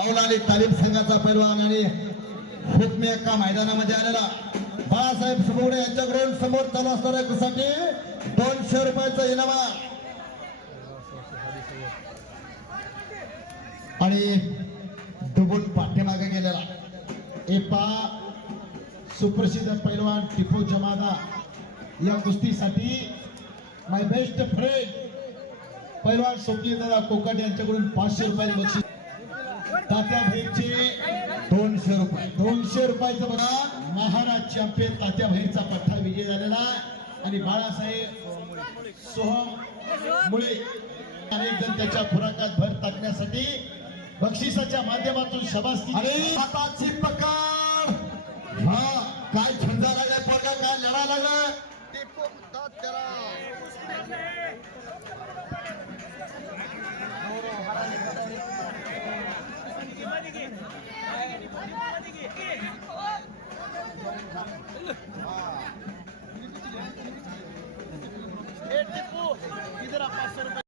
मौलाली तालीम संघाचा पैलवान आणि हुकमे एका मैदानामध्ये आलेला बाळासाहेब सुबवडे यांच्याकडून समोर चालू असणाऱ्या दोनशे रुपयाचा इनाम आणि डुबून पाठीमागे गेलेला. एपा सुप्रसिद्ध पैलवान टिपू जमादा या कुस्तीसाठी माय बेस्ट फ्रेंड पैलवान दादा कोकट यांच्याकडून पाचशे रुपयाचे बक्षीस तात्या भैरचे दोनशे रुपये. दोनशे रुपयाचं बघा महाराज चॅम्पियन तात्या भैरचा पठ्ठा विजय झालेला आहे. आणि बाळासाहेब सोहम मुळे अनेक जण त्याच्या खुराकात भर टाकण्यासाठी बक्षिसाच्या माध्यमातून हाताची पकड. हा काय छंदा लागलाय पोरगा काय लढा लागलाय